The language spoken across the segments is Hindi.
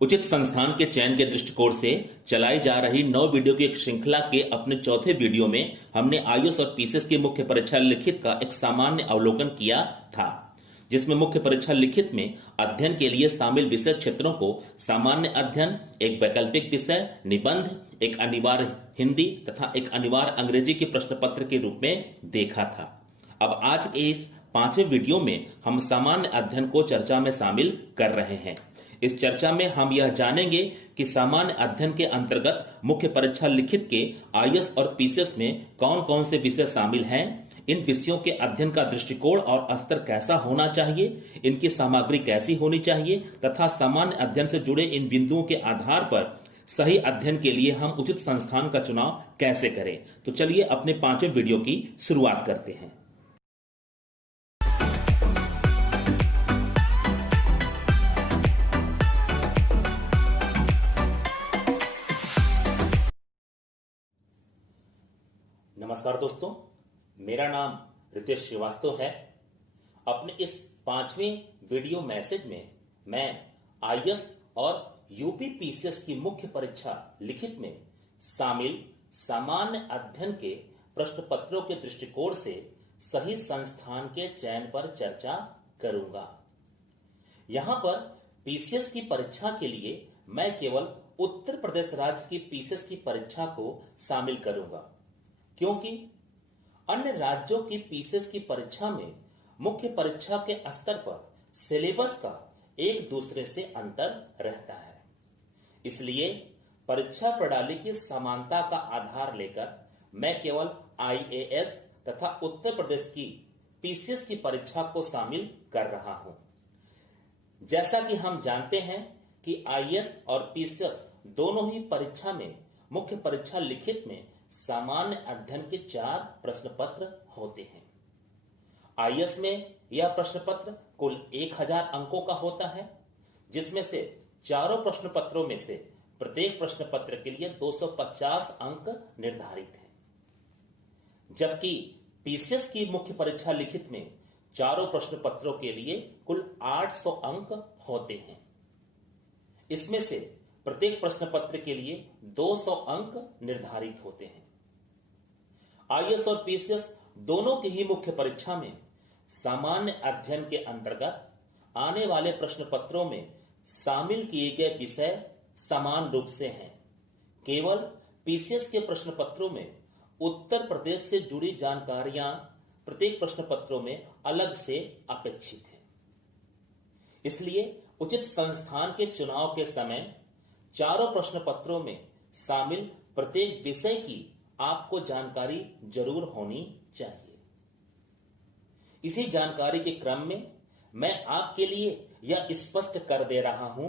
उचित संस्थान के चयन के दृष्टिकोण से चलाई जा रही 9 वीडियो की एक श्रृंखला के अपने चौथे वीडियो में हमने आईएएस और पीसीएस की मुख्य परीक्षा लिखित का एक सामान्य अवलोकन किया था, जिसमें मुख्य परीक्षा लिखित में अध्ययन के लिए शामिल विषय क्षेत्रों को सामान्य अध्ययन, एक वैकल्पिक विषय, निबंध, एक अनिवार्य हिंदी तथा एक अनिवार्य अंग्रेजी के प्रश्न पत्र के रूप में देखा था। अब आज के इस 5वें वीडियो में हम सामान्य अध्ययन को चर्चा में शामिल कर रहे हैं। इस चर्चा में हम यह जानेंगे कि सामान्य अध्ययन के अंतर्गत मुख्य परीक्षा लिखित के आईएएस और पीसीएस में कौन कौन से विषय शामिल हैं, इन विषयों के अध्ययन का दृष्टिकोण और स्तर कैसा होना चाहिए, इनकी सामग्री कैसी होनी चाहिए तथा सामान्य अध्ययन से जुड़े इन बिंदुओं के आधार पर सही अध्ययन के लिए हम उचित संस्थान का चुनाव कैसे करें। तो चलिए अपने 5वें वीडियो की शुरुआत करते हैं। नमस्कार दोस्तों, मेरा नाम रितेश श्रीवास्तव है। अपने इस 5वें वीडियो मैसेज में मैं आईएएस और यूपी पीसीएस की मुख्य परीक्षा लिखित में शामिल सामान्य अध्ययन के प्रश्न पत्रों के दृष्टिकोण से सही संस्थान के चयन पर चर्चा करूंगा। यहां पर पीसीएस की परीक्षा के लिए मैं केवल उत्तर प्रदेश राज्य की पीसीएस की परीक्षा को शामिल करूंगा, क्योंकि अन्य राज्यों की पीसीएस की परीक्षा में मुख्य परीक्षा के स्तर पर सिलेबस का एक दूसरे से अंतर रहता है। इसलिए परीक्षा प्रणाली की समानता का आधार लेकर मैं केवल आईएएस तथा उत्तर प्रदेश की पीसीएस की परीक्षा को शामिल कर रहा हूं। जैसा कि हम जानते हैं कि आईएएस और पीसीएस दोनों ही परीक्षा में मुख्य परीक्षा लिखित में सामान्य अध्ययन के 4 प्रश्न पत्र होते हैं। आईएएस में यह प्रश्न पत्र कुल 1000 अंकों का होता है, जिसमें से चारों प्रश्न पत्रों में से प्रत्येक प्रश्न पत्र के लिए 250 अंक निर्धारित हैं, जबकि पीसीएस की मुख्य परीक्षा लिखित में चारों प्रश्न पत्रों के लिए कुल 800 अंक होते हैं। इसमें से प्रत्येक प्रश्न पत्र के लिए 200 अंक निर्धारित होते हैं। आईएएस और पीसीएस दोनों की ही मुख्य परीक्षा में सामान्य अध्ययन के अंतर्गत आने वाले प्रश्न पत्रों में शामिल किए गए विषय समान रूप से हैं। केवल पीसीएस के प्रश्न पत्रों में उत्तर प्रदेश से जुड़ी जानकारियां प्रत्येक प्रश्न पत्रों में अलग से अपेक्षित है। इसलिए उचित संस्थान के चुनाव के समय चारों प्रश्न पत्रों में शामिल प्रत्येक विषय की आपको जानकारी जरूर होनी चाहिए। इसी जानकारी के क्रम में मैं आपके लिए यह स्पष्ट कर दे रहा हूं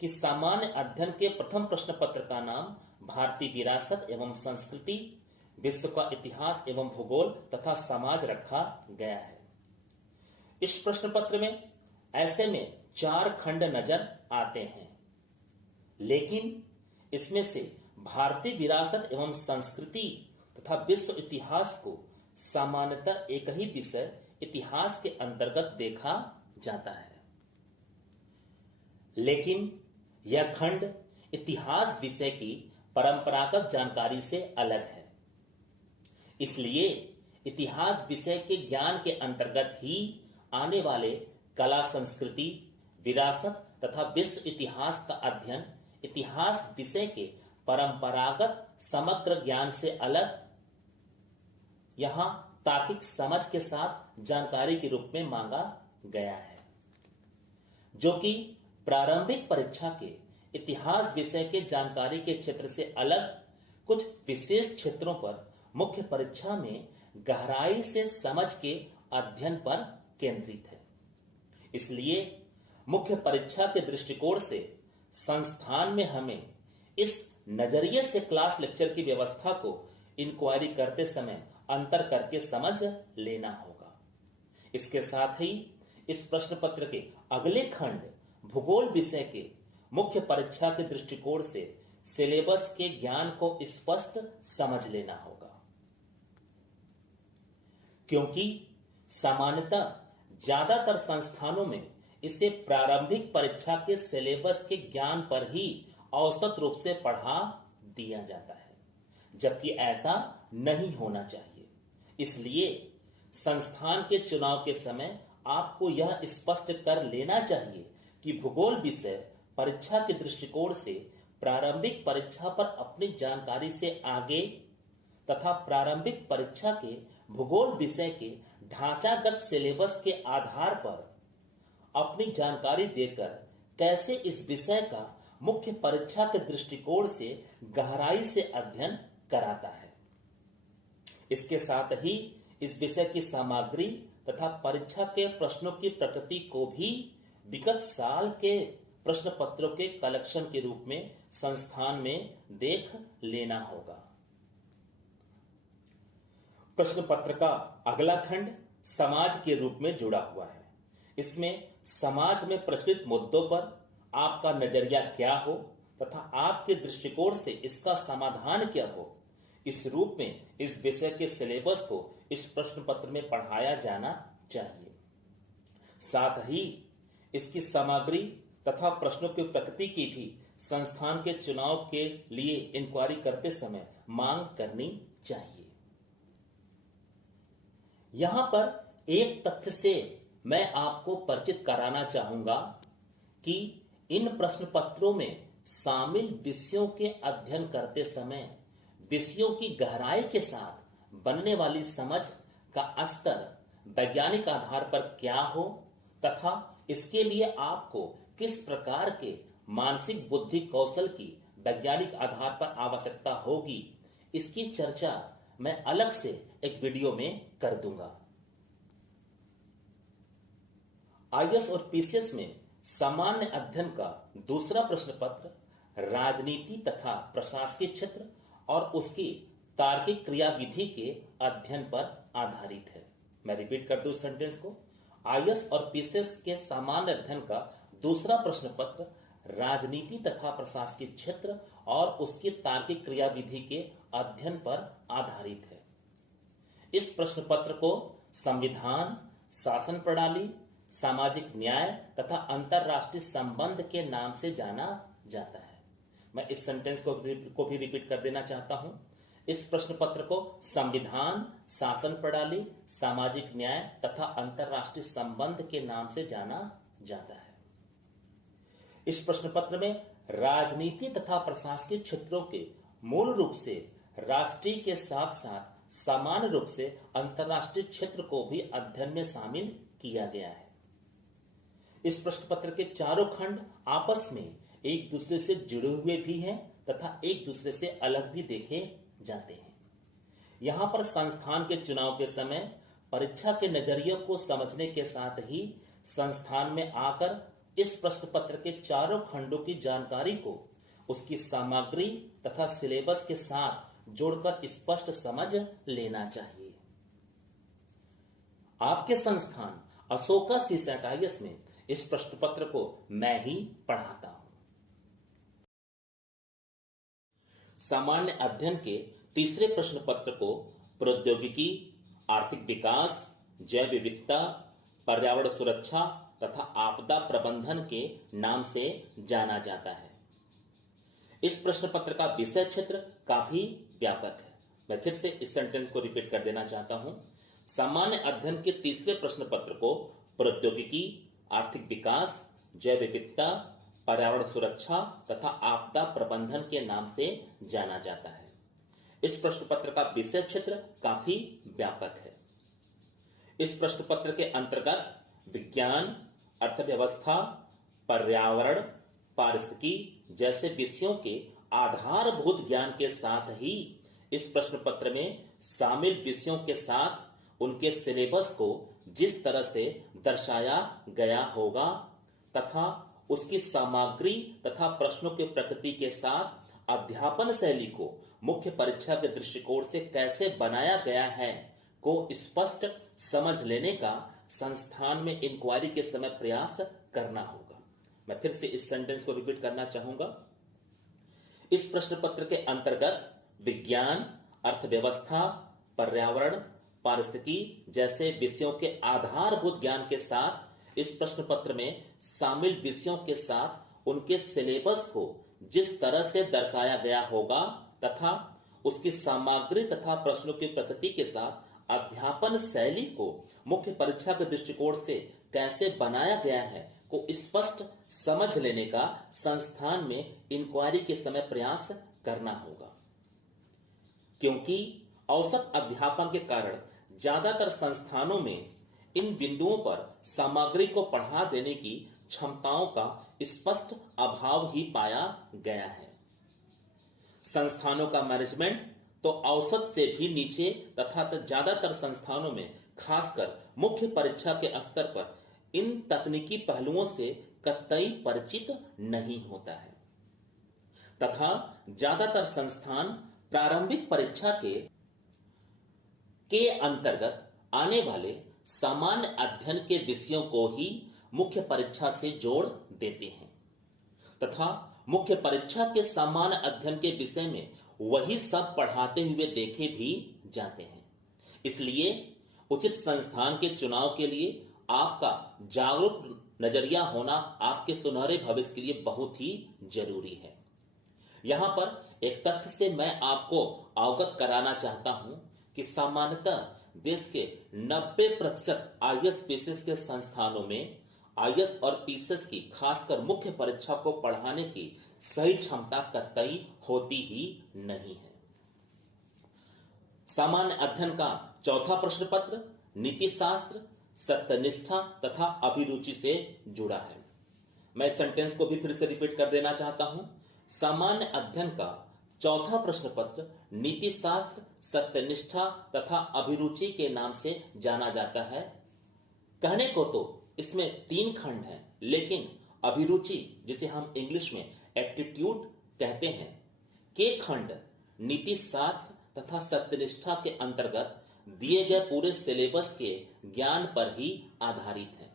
कि सामान्य अध्ययन के प्रथम प्रश्न पत्र का नाम भारतीय विरासत एवं संस्कृति, विश्व का इतिहास एवं भूगोल तथा समाज रखा गया है। इस प्रश्न पत्र में ऐसे में 4 खंड नजर आते हैं, लेकिन इसमें से भारतीय विरासत एवं संस्कृति तथा विश्व इतिहास को सामान्यतः एक ही विषय इतिहास के अंतर्गत देखा जाता है, लेकिन यह खंड इतिहास विषय की परंपरागत जानकारी से अलग है। इसलिए इतिहास विषय के ज्ञान के अंतर्गत ही आने वाले कला, संस्कृति, विरासत तथा विश्व इतिहास का अध्ययन इतिहास विषय के परंपरागत समग्र ज्ञान से अलग, यहां तार्किक समझ के साथ जानकारी के रूप में मांगा गया है, जो कि प्रारंभिक परीक्षा के इतिहास विषय के जानकारी के क्षेत्र से अलग कुछ विशेष क्षेत्रों पर मुख्य परीक्षा में गहराई से समझ के अध्ययन पर केंद्रित है। इसलिए मुख्य परीक्षा के दृष्टिकोण से संस्थान में हमें इस नजरिए से क्लास लेक्चर की व्यवस्था को इंक्वायरी करते समय अंतर करके समझ लेना होगा। इसके साथ ही इस प्रश्न पत्र के अगले खंड भूगोल विषय के मुख्य परीक्षा के दृष्टिकोण से सिलेबस के ज्ञान को स्पष्ट समझ लेना होगा, क्योंकि सामान्यतः ज्यादातर संस्थानों में इसे प्रारंभिक परीक्षा के सिलेबस के ज्ञान पर ही औसत रूप से पढ़ा दिया जाता है, जबकि ऐसा नहीं होना चाहिए। इसलिए संस्थान के चुनाव के समय आपको यह स्पष्ट कर लेना चाहिए कि भूगोल विषय परीक्षा के दृष्टिकोण से प्रारंभिक परीक्षा पर अपनी जानकारी से आगे तथा प्रारंभिक परीक्षा के भूगोल विषय के ढांचागत सिलेबस के आधार पर अपनी जानकारी देकर कैसे इस विषय का मुख्य परीक्षा के दृष्टिकोण से गहराई से अध्ययन कराता है। इसके साथ ही इस विषय की सामग्री तथा परीक्षा के प्रश्नों की प्रकृति को भी विगत साल के प्रश्न पत्रों के कलेक्शन के रूप में संस्थान में देख लेना होगा। प्रश्न पत्र का अगला खंड समाज के रूप में जुड़ा हुआ है। इसमें समाज में प्रचलित मुद्दों पर आपका नजरिया क्या हो तथा आपके दृष्टिकोण से इसका समाधान क्या हो, इस रूप में इस विषय के सिलेबस को इस प्रश्न पत्र में पढ़ाया जाना चाहिए। साथ ही इसकी सामग्री तथा प्रश्नों की प्रकृति की भी संस्थान के चुनाव के लिए इंक्वायरी करते समय मांग करनी चाहिए। यहां पर एक तथ्य से मैं आपको परिचित कराना चाहूंगा कि इन प्रश्न पत्रों में शामिल विषयों के अध्ययन करते समय विषयों की गहराई के साथ बनने वाली समझ का स्तर वैज्ञानिक आधार पर क्या हो तथा इसके लिए आपको किस प्रकार के मानसिक बुद्धि कौशल की वैज्ञानिक आधार पर आवश्यकता होगी, इसकी चर्चा मैं अलग से एक वीडियो में कर दूंगा। आईएएस और पीसीएस में सामान्य अध्ययन का दूसरा प्रश्न पत्र राजनीति तथा प्रशासकीय क्षेत्र और उसकी तार्किक क्रियाविधि के अध्ययन पर आधारित है। मैं रिपीट कर दूं सेंटेंस को। आईएएस और पीसीएस के सामान्य अध्ययन का दूसरा प्रश्न पत्र राजनीति तथा प्रशासकीय क्षेत्र और उसकी तार्किक क्रियाविधि के अध्ययन पर आधारित है। इस प्रश्न पत्र को संविधान, शासन प्रणाली, सामाजिक न्याय तथा अंतरराष्ट्रीय संबंध के नाम से जाना जाता है। मैं इस सेंटेंस को भी रिपीट कर देना चाहता हूं। इस प्रश्न पत्र को संविधान, शासन प्रणाली, सामाजिक न्याय तथा अंतरराष्ट्रीय संबंध के नाम से जाना जाता है। इस प्रश्न पत्र में राजनीति तथा प्रशासकीय क्षेत्रों के मूल रूप से राष्ट्रीय के साथ साथ सामान्य रूप से अंतरराष्ट्रीय क्षेत्र को भी अध्ययन में शामिल किया गया है। इस प्रश्न पत्र के चारों खंड आपस में एक दूसरे से जुड़े हुए भी हैं तथा एक दूसरे से अलग भी देखे जाते हैं। यहाँ पर संस्थान के चुनाव के समय परीक्षा के नजरियों को समझने के साथ ही संस्थान में आकर इस प्रश्न पत्र के चारों खंडों की जानकारी को उसकी सामग्री तथा सिलेबस के साथ जोड़कर स्पष्ट समझ लेना चाहिए। आपके संस्थान अशोका सीसैट आईएएस में इस प्रश्न पत्र को मैं ही पढ़ाता हूं। सामान्य अध्ययन के तीसरे प्रश्न पत्र को प्रौद्योगिकी, आर्थिक विकास, जैव विविधता, पर्यावरण सुरक्षा तथा आपदा प्रबंधन के नाम से जाना जाता है। इस प्रश्न पत्र का विषय क्षेत्र काफी व्यापक है। मैं फिर से इस सेंटेंस को रिपीट कर देना चाहता हूं। सामान्य अध्ययन के तीसरे प्रश्न पत्र को प्रौद्योगिकी, आर्थिक विकास, जैव विविधता, पर्यावरण सुरक्षा तथा आपदा प्रबंधन के नाम से जाना जाता है। इस प्रश्न पत्र का विषय क्षेत्र काफी व्यापक है। इस प्रश्न पत्र के अंतर्गत विज्ञान, अर्थव्यवस्था, पर्यावरण, पारिस्थितिकी जैसे विषयों के आधारभूत ज्ञान के साथ ही इस प्रश्न पत्र में शामिल विषयों के साथ उनके सिलेबस को जिस तरह से दर्शाया गया होगा तथा उसकी सामग्री तथा प्रश्नों के प्रकृति के साथ अध्यापन शैली को मुख्य परीक्षा के दृष्टिकोण से कैसे बनाया गया है को स्पष्ट समझ लेने का संस्थान में इंक्वायरी के समय प्रयास करना होगा। मैं फिर से इस सेंटेंस को रिपीट करना चाहूंगा। इस प्रश्न पत्र के अंतर्गत विज्ञान, अर्थव्यवस्था, पर्यावरण, पारिस्थितिकी जैसे विषयों के आधारभूत ज्ञान के साथ इस प्रश्न पत्र में शामिल विषयों के साथ उनके सिलेबस को जिस तरह से दर्शाया गया होगा तथा उसकी सामग्री तथा प्रश्नों की प्रकृति के साथ अध्यापन शैली को मुख्य परीक्षा के दृष्टिकोण से कैसे बनाया गया है को स्पष्ट समझ लेने का संस्थान में इंक्वायरी के समय प्रयास करना होगा। क्योंकि औसत अध्यापन के कारण ज्यादातर संस्थानों में इन बिंदुओं पर सामग्री को पढ़ा देने की क्षमताओं का स्पष्ट अभाव ही पाया गया है। संस्थानों का मैनेजमेंट तो औसत से भी नीचे तथा ज्यादातर संस्थानों में खासकर मुख्य परीक्षा के स्तर पर इन तकनीकी पहलुओं से कतई परिचित नहीं होता है तथा ज्यादातर संस्थान प्रारंभिक परीक्षा के अंतर्गत आने वाले सामान्य अध्ययन के विषयों को ही मुख्य परीक्षा से जोड़ देते हैं तथा मुख्य परीक्षा के सामान्य अध्ययन के विषय में वही सब पढ़ाते हुए देखे भी जाते हैं। इसलिए उचित संस्थान के चुनाव के लिए आपका जागरूक नजरिया होना आपके सुनहरे भविष्य के लिए बहुत ही जरूरी है। यहां पर एक तथ्य से मैं आपको अवगत कराना चाहता हूं कि सामान्यतः देश के 90% आईएएस पीसीएस के संस्थानों में आईएएस और पीसीएस की खासकर मुख्य परीक्षा को पढ़ाने की सही क्षमता कतई होती ही नहीं है। सामान्य अध्ययन का चौथा प्रश्न पत्र नीति शास्त्र, सत्यनिष्ठा तथा अभिरुचि से जुड़ा है। मैं इस सेंटेंस को भी फिर से रिपीट कर देना चाहता हूं। सामान्य अध्ययन का चौथा प्रश्न पत्र नीति शास्त्र, सत्यनिष्ठा तथा अभिरुचि के नाम से जाना जाता है। कहने को तो इसमें 3 खंड हैं, लेकिन अभिरुचि जिसे हम इंग्लिश में एप्टीट्यूड कहते हैं के खंड नीति शास्त्र तथा सत्यनिष्ठा के अंतर्गत दिए गए पूरे सिलेबस के ज्ञान पर ही आधारित है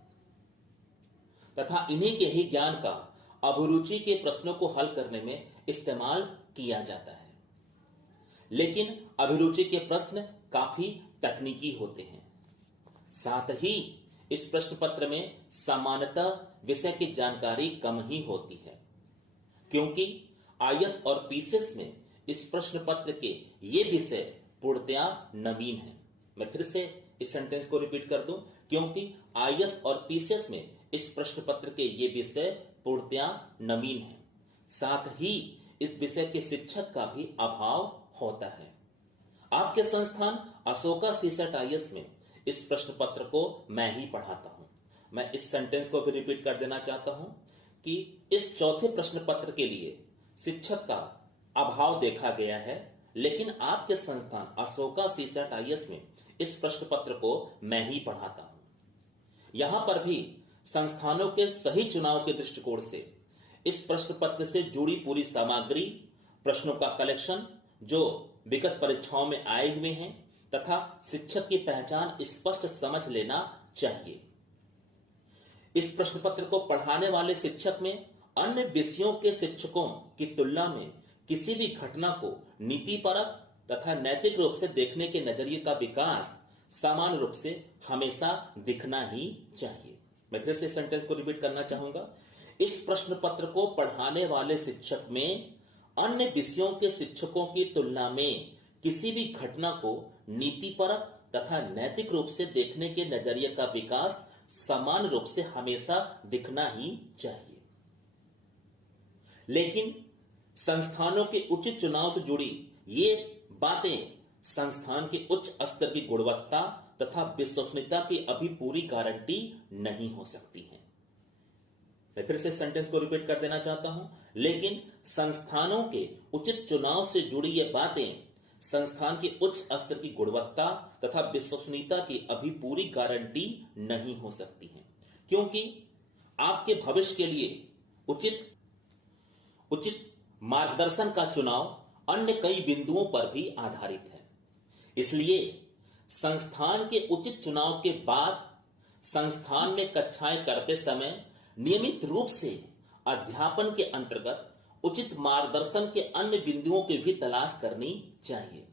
तथा इन्हीं के ही ज्ञान का अभिरुचि के प्रश्नों को हल करने में इस्तेमाल किया जाता है। लेकिन अभिरुचि के प्रश्न काफी तकनीकी होते हैं। साथ ही इस प्रश्न पत्र में सामान्यतः विषय की जानकारी कम ही होती है, क्योंकि आईएएस और पीसीएस में इस प्रश्न पत्र के ये विषय पूर्णतया नवीन है। मैं फिर से इस सेंटेंस को रिपीट कर दूं, क्योंकि आईएएस और पीसीएस में इस प्रश्न पत्र के ये विषय पूर्णतया नवीन है। साथ ही इस विषय के शिक्षक का भी अभाव होता है। आपके संस्थान अशोका सीसेट आईएएस में इस प्रश्न पत्र को मैं ही पढ़ाता हूं। मैं इस सेंटेंस को भी रिपीट कर देना चाहता हूं कि इस चौथे प्रश्न पत्र के लिए शिक्षक का अभाव देखा गया है, लेकिन आपके संस्थान अशोका सीसेट आईएएस में इस प्रश्न पत्र को मैं ही पढ़ाता हूं। यहां पर भी संस्थानों के सही चुनाव के दृष्टिकोण से इस प्रश्न पत्र से जुड़ी पूरी सामग्री, प्रश्नों का कलेक्शन जो विगत परीक्षाओं में आए हुए हैं तथा शिक्षक की पहचान स्पष्ट समझ लेना चाहिए। इस प्रश्न पत्र को पढ़ाने वाले शिक्षक में अन्य विषयों के शिक्षकों की तुलना में किसी भी घटना को नीतिपरक तथा नैतिक रूप से देखने के नजरिए का विकास सामान्य रूप से हमेशा दिखना ही चाहिए। मैं फिर से सेंटेंस को रिपीट करना चाहूंगा। इस प्रश्न पत्र को पढ़ाने वाले शिक्षक में अन्य विषयों के शिक्षकों की तुलना में किसी भी घटना को नीतिपरक तथा नैतिक रूप से देखने के नजरिए का विकास समान रूप से हमेशा दिखना ही चाहिए। लेकिन संस्थानों के उचित चुनाव से जुड़ी ये बातें संस्थान के उच्च स्तर की गुणवत्ता तथा विश्वसनीयता की अभी पूरी गारंटी नहीं हो सकती है। मैं फिर से सेंटेंस को रिपीट कर देना चाहता हूं। लेकिन संस्थानों के उचित चुनाव से जुड़ी ये बातें संस्थान के उच्च स्तर की गुणवत्ता तथा विश्वसनीयता की अभी पूरी गारंटी नहीं हो सकती है, क्योंकि आपके भविष्य के लिए उचित मार्गदर्शन का चुनाव अन्य कई बिंदुओं पर भी आधारित है। इसलिए संस्थान के उचित चुनाव के बाद संस्थान में कक्षाएं करते समय नियमित रूप से अध्यापन के अंतर्गत उचित मार्गदर्शन के अन्य बिंदुओं की भी तलाश करनी चाहिए।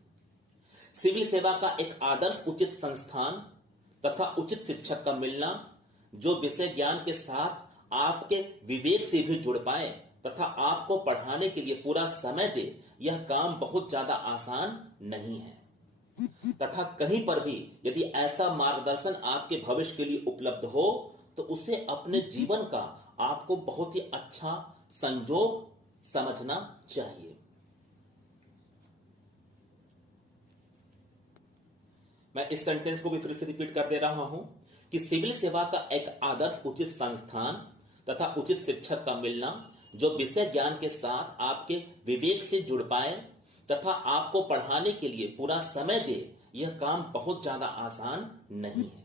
सिविल सेवा का एक आदर्श उचित संस्थान तथा उचित शिक्षक का मिलना जो विषय ज्ञान के साथ आपके विवेक से भी जुड़ पाए तथा आपको पढ़ाने के लिए पूरा समय दे, यह काम बहुत ज्यादा आसान नहीं है। तथा कहीं पर भी यदि ऐसा मार्गदर्शन आपके भविष्य के लिए उपलब्ध हो तो उसे अपने जीवन का आपको बहुत ही अच्छा संयोग समझना चाहिए। मैं इस सेंटेंस को भी फिर से रिपीट कर दे रहा हूं कि सिविल सेवा का एक आदर्श उचित संस्थान तथा उचित शिक्षक का मिलना जो विषय ज्ञान के साथ आपके विवेक से जुड़ पाए तथा आपको पढ़ाने के लिए पूरा समय दे, यह काम बहुत ज्यादा आसान नहीं है।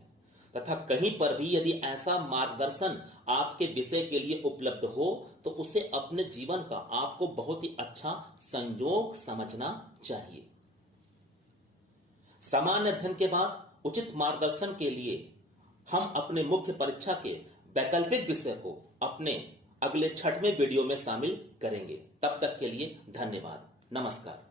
तथा कहीं पर भी यदि ऐसा मार्गदर्शन आपके विषय के लिए उपलब्ध हो तो उसे अपने जीवन का आपको बहुत ही अच्छा संयोग समझना चाहिए। सामान्य अध्ययन के बाद उचित मार्गदर्शन के लिए हम अपने मुख्य परीक्षा के वैकल्पिक विषय को अपने अगले 6वें वीडियो में शामिल करेंगे। तब तक के लिए धन्यवाद। नमस्कार।